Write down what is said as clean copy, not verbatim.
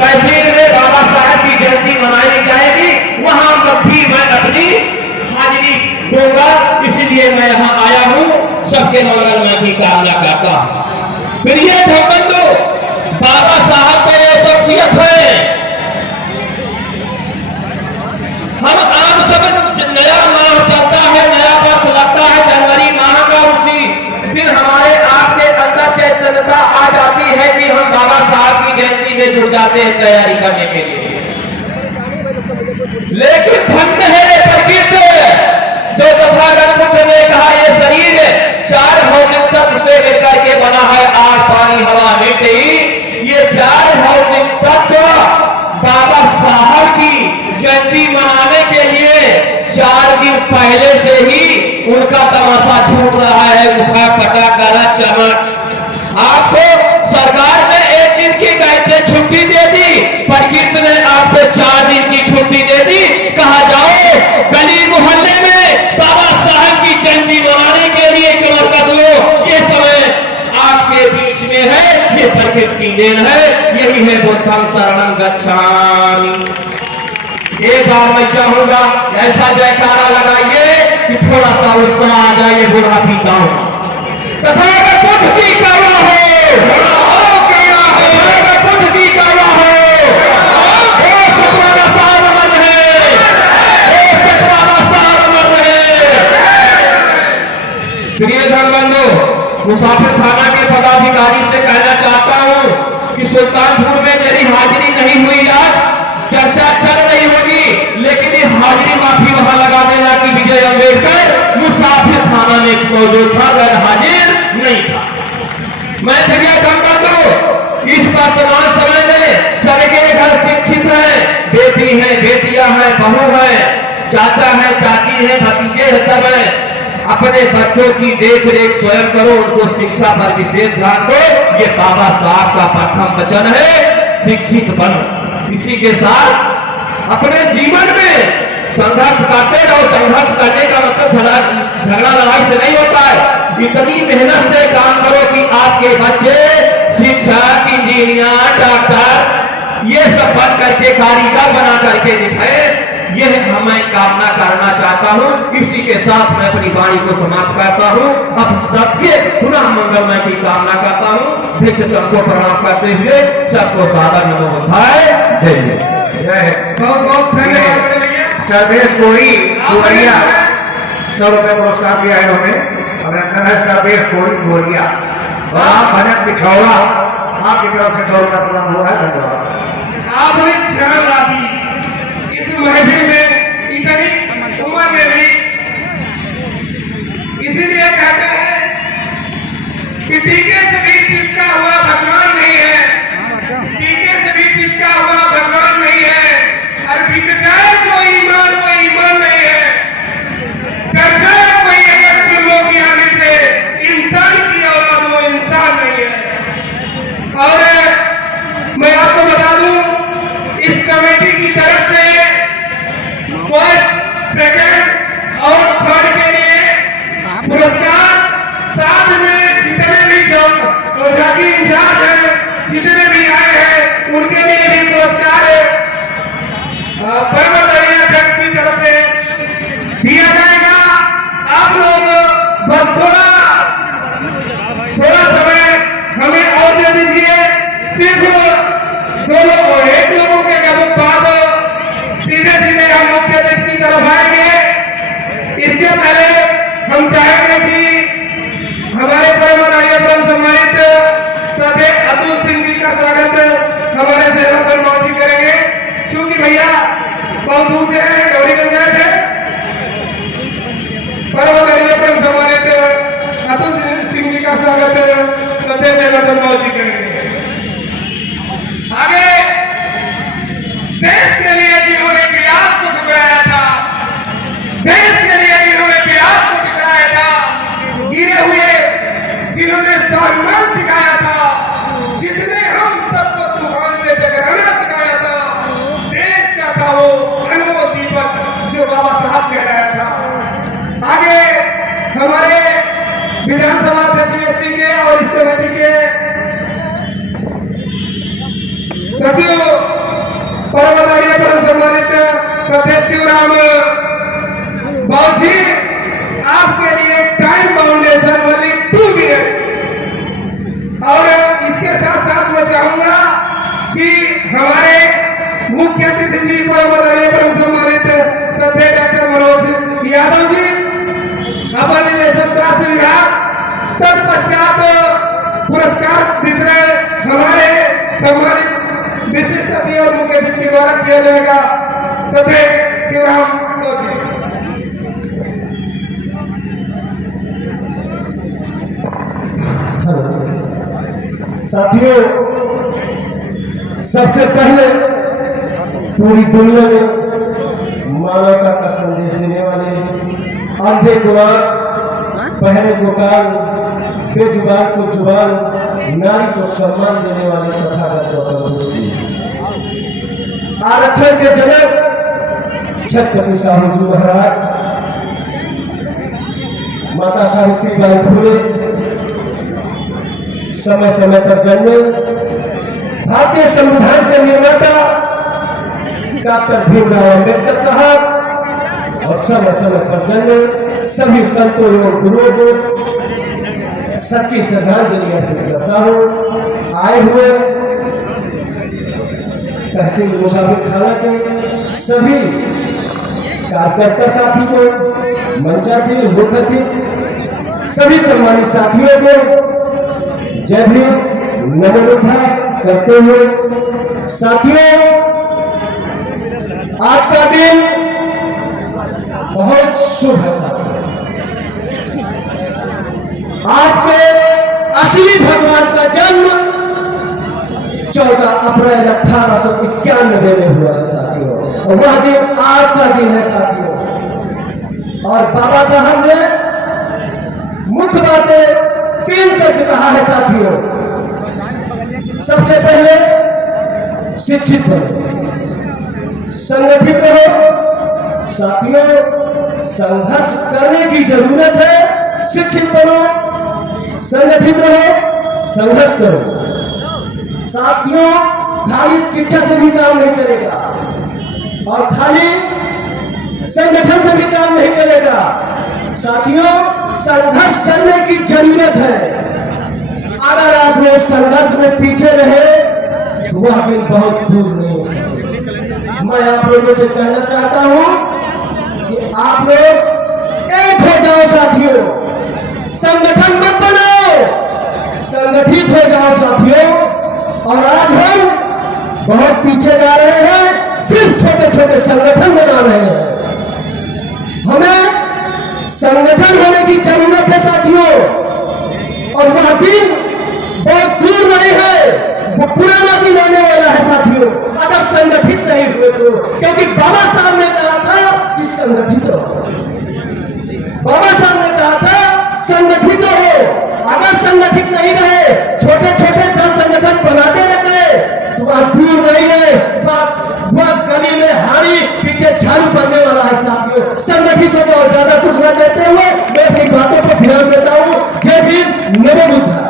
तहसील में बाबा साहब की जयंती मनाई जाएगी, वहां पर भी मैं अपनी हाजिरी दूंगा। इसलिए मैं यहाँ आया हूँ, सबके मंगलमय की कामना करता हूँ। फिर ये बंधु, बाबा साहब तो ये शख्सियत है, हम आप सब नया माह चलता है, नया वर्ष लगता है जनवरी माह का, उसी दिन हमारे आपके अंदर चैतन्यता आ जाती है कि हम बाबा साहब की जयंती में जुड़ जाते हैं तैयारी करने के लिए। लेकिन धन्य है प्रकृति, जो तथागत बुद्ध ने कहा ये शरीर 4 भौतिक तत्व से मिलकर के बना है, आग पानी हवा मिट्टी। ये 4 भौतिक तत्व बाबा साहब की जयंती मनाने के लिए 4 दिन पहले से ही उनका तमाशा छूट रहा है, उठा पटा करा चमक। आपको सरकार ने 1 दिन की कहते छुट्टी दे दी, प्रकृति ने आपको 4 दिन की छुट्टी दे दी। कहा जाओ गली मोहल्ले में बाबा साहब की जयंती मनाने के लिए कमर कस लो, ये समय आपके बीच में है, ये प्रकृति की देन है। यही है बुद्धं शरणं गच्छामि। एक बार मैं चाहूंगा ऐसा जयकारा लगाइए कि थोड़ा सा उत्साह आ जाए बुढ़ापी गांव में। तथागत बुद्ध की करुणा हो, तथागत बुद्ध की करुणा हो, सतवाना साहब अमर रहे, सतवाना साहब अमर रहे। प्रिय धनबंधु, मुसाफिर थाना के पदाधिकारी से कहना चाहता हूं कि सुल्तानपुर में मेरी हाजिरी नहीं हुई, आज चर्चा चल रही होगी, लेकिन ये हाजिरी माफी वहां लगा देना कि विजय अम्बेडकर मुसाफिर थाना में मौजूद था, गैर हाजिर नहीं था। मैं प्रिय धनबंधु, इस वर्तमान समय में सबके घर शिक्षित है, बेटी है, बेटियां हैं, बहू है, चाचा है, चाची है, भतीजे है, सब है। अपने बच्चों की देख रेख स्वयं करो, उनको शिक्षा पर विशेष ध्यान दो। ये बाबा साहब का प्रथम वचन है, शिक्षित बनो। इसी के साथ अपने जीवन में संघर्ष करते रहो। संघर्ष करने का मतलब झगड़ा लड़ाई से नहीं होता है। इतनी मेहनत से काम करो कि आपके बच्चे शिक्षक, इंजीनियर, डॉक्टर ये सब बन करके, कारीगर बना करके दिखाए। यह मैं कामना करना चाहता हूं। इसी के साथ मैं अपनी वाणी को समाप्त करता हूं। अब सबके पुनः मंगलमय की कामना करता हूं। भिक्ष सबको प्रणाम करते हुए सबको सादर नमो बुद्धाय, जय हिंद। बहुत बहुत धन्यवाद भैया। सर्वेश कोरी गोरिया 100 रुपए पुरस्कार दिया है इन्होंने। अभिनंदन है सर्वेश कोरी गोरिया। और आप भजन पिछौड़ा, आपकी तरफ से 100 रुपए प्रदान हुआ है, धन्यवाद। आपने जान ला दी इस महफिल में, इतनी उम्र में भी। इसीलिए कहते हैं कि टीके से भी चिपका हुआ भगवान नहीं है, टीके से भी चिपका हुआ भगवान नहीं है। और बिक जाए जो ईमान, वो ईमान नहीं है। कर जाए कोई अगर जुल्मों की आने से, इंसान की औलाद वो इंसान नहीं है। और मैं आपको बता दूं, इस कमेटी की तरफ से फर्स्ट, सेकंड और थर्ड के लिए पुरस्कार, साथ में जितने भी जाति इंचार्ज है, जितने भी आए हैं, उनके लिए भी पुरस्कार पर्वतरिया अध्यक्ष की तरफ से दिया जाएगा। आप लोग बस थोड़ा समय हमें और दे दीजिए। सिर्फ 2 लोगों, 1 लोगों के बाद सीधे हम मुख्य अतिथि की तरफ आएंगे। इसके पहले हम चाहेंगे कि हमारे परमाधार्य परम सम्मानित सदैव अतुल सिंह जी का स्वागत हमारे चैनल पर पहुंची करेंगे। चूंकि भैया बहुत दूर से हैं, गौरीगंज गए थे। परमाधार्य परम सम्मानित अतुल सिंह जी का स्वागत सदैव चैनल पर पहुंची करेंगे। आगे देश के लिए जिन्होंने गिलास को ठुकराया था, देश के लिए जिन्होंने गिलास को ठुकराया था, गिरे हुए जिन्होंने सम्मान सिखाया था, जिसने हम सबको तूफान से टकराना सिखाया था, देश का था वो अनमोल दीपक जो बाबा साहब कहलाया था। आगे हमारे विधानसभा अध्यक्ष के और इस कमेटी के सचिव परमदाड़िया परम सम्मानित सत्य शिवराम बाबूजी, आपके लिए टाइम बाउंडेशन वाली 2 मिनट। और इसके साथ साथ मैं चाहूंगा कि हमारे मुख्य अतिथि जी परमदाड़िया परम सम्मानित सत्य डॉक्टर मनोज यादव जी, अपर निदेशक स्वास्थ्य विभाग, तत्पश्चात पुरस्कार वितरण हमारे सम्मानित विशिष्ट अतिथि और मुख्य अतिथि के द्वारा किया जाएगा। सत्य शिवराम जी। साथियों, सबसे पहले पूरी दुनिया में मानवता का संदेश देने वाले, अंधे को आंख, बहरे को कान, बेजुबान को जुबान, नारी को सम्मान देने वाले तथागत गौतम बुद्ध जी, आरक्षण के जनक छत्रपति साहू जी महाराज, माता सावित्रीबाई फुले, समय समय पर जन्मे भारतीय संविधान के निर्माता डॉक्टर भीमराव अंबेडकर साहब, और समय समय पर जन्मे सभी संतों एवं गुरुओं को सच्ची श्रद्धांजलि अर्पित करता हूं। आए हुए तहसील मुसाफिर खाना के सभी कार्यकर्ता साथी को, मंचासीन मुख्यातिथि सभी सम्मानित साथियों को जय भीम, नमो बुद्धाय करते हुए, साथियों, आज का दिन बहुत शुभ है। साथियों, आपके असली भगवान का जन्म 14 अप्रैल 1891 में हुआ है साथियों, और वह दिन आज का दिन है साथियों। और बाबा साहब ने मुख्य बातें 3 शब्द कहा है साथियों। सबसे पहले शिक्षित बनो, संगठित रहो। साथियों, संघर्ष करने की जरूरत है। शिक्षित बनो, संगठित रहो, संघर्ष करो। साथियों, खाली शिक्षा से भी काम नहीं चलेगा और खाली संगठन से भी काम नहीं चलेगा। साथियों, संघर्ष करने की जरूरत है। अगर आप लोग संघर्ष में पीछे रहे तो वह दिन बहुत दूर नहीं हो सकते। मैं आप लोगों से कहना चाहता हूं कि आप लोग एक हो जाओ साथियों, संगठन मत बनाओ, संगठित हो जाओ साथियों। और आज हम बहुत पीछे जा रहे हैं, सिर्फ छोटे छोटे संगठन बना रहे हैं। हमें संगठन होने की जरूरत है साथियों, और वह दिन बहुत दूर नहीं है, वो पुराना दिन आने वाला है साथियों, अगर संगठित नहीं हुए तो। क्योंकि बाबा साहब ने कहा था कि संगठित रहो, बाबा साहब ने कहा था संगठित रहो। अगर संगठित नहीं रहे, छोटे छोटे 10 संगठन बनाते रहे तो वह दूर नहीं है, वह गली में हारी पीछे झाड़ू बनने वाला है साथियों। संगठित हो जाओ। ज्यादा कुछ न कहते हुए मैं अपनी बातों पर ध्यान देता हूं। जय भीम, नमो बुद्धाय।